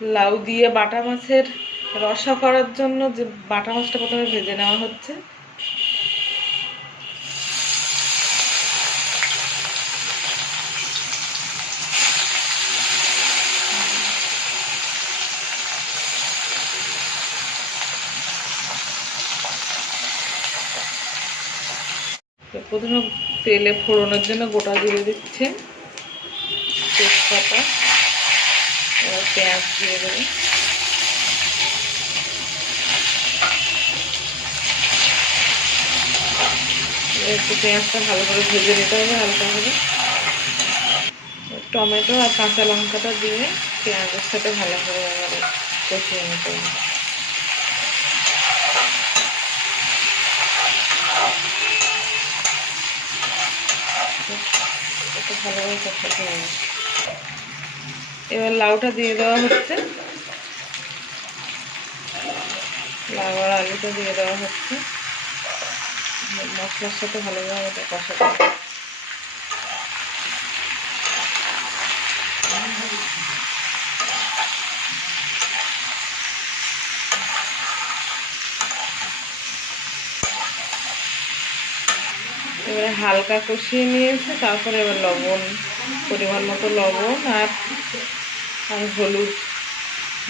লাউ দিয়ে বাটা মাছের রসা করার জন্য যে বাটা মাছটা প্রথমে ভেজে নেওয়া হচ্ছে। প্রথমে তেলে ফোড়নের জন্য গোটা দিয়ে দিচ্ছে তেজপাতা, এবার পেঁয়াজ দিয়ে দেবে। একটু পেঁয়াজটা ভালো করে ভেজে নিতে হবে হালকা করে। টমেটো আর কাঁচা লঙ্কাটা দিয়ে পেঁয়াজের সাথে ভালো করে আবার কষিয়ে নিতে হবে। একটু ভালোভাবে কষাতে হবে। এবার লাউটা দিয়ে দেওয়া হচ্ছে, লাউ আর আলুটা দিয়ে দেওয়া হচ্ছে, মশলার সাথে ভালোভাবে এটা কষাতে হবে। এবারে হালকা কষিয়ে নিয়েছে, তারপরে এবার লবণ, পরিমাণ মতো লবণ আর হলুদ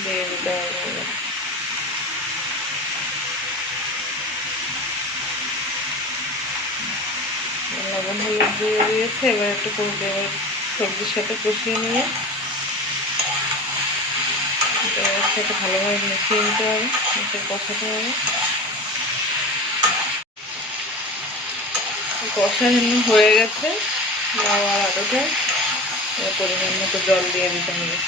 দিয়ে দিতে হবে। লবণ হলুদ দিয়ে দিয়েছে, এবার একটু এবার সবজির সাথে কষিয়ে নিয়ে এর সাথে ভালোভাবে মিশিয়ে নিতে হবে, একটু কষাতে হবে। কষানো হয়ে গেছে লাউ আর আলুটা, পরিমাণ মতো জল দিয়ে দিতে হবে।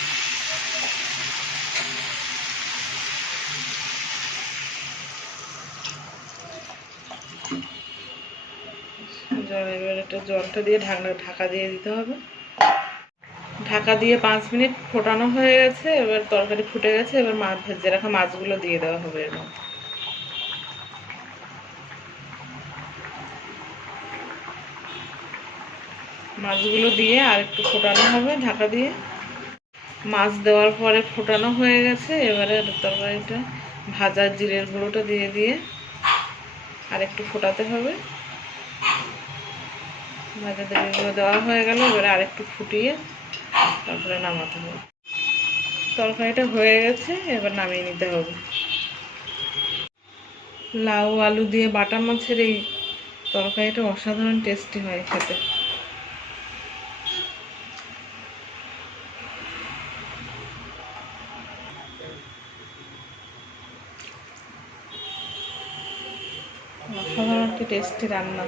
এবার একটা জলটা দিয়ে ঢাকা দিয়ে দিতে হবে। ঢাকা দিয়ে 5 মিনিট ফোটানো হয়ে গেছে। এবার তরকারি ফুটে গেছে, এবার মাছ ভেজে রাখা মাছগুলো দিয়ে দেওয়া হবে এর মধ্যে। মাছগুলো দিয়ে আর একটু ফোটানো হবে ঢাকা দিয়ে। মাছ দেওয়ার পরে ফোটানো হয়ে গেছে, এবারে তরকারিটা ভাজা জিরের গুঁড়োটা দিয়ে দিয়ে আর একটু ফোটাতে হবে। ভাজা জিরের গুঁড়ো দেওয়া হয়ে গেল, এবারে আর একটু ফুটিয়ে তারপরে নামাতে হবে। তরকারিটা হয়ে গেছে, এবার নামিয়ে নিতে হবে। লাউ আলু দিয়ে বাটা মাছের এই তরকারিটা অসাধারণ টেস্টি হয় খেতে। অসাধারণ একটা টেস্টি রান্না।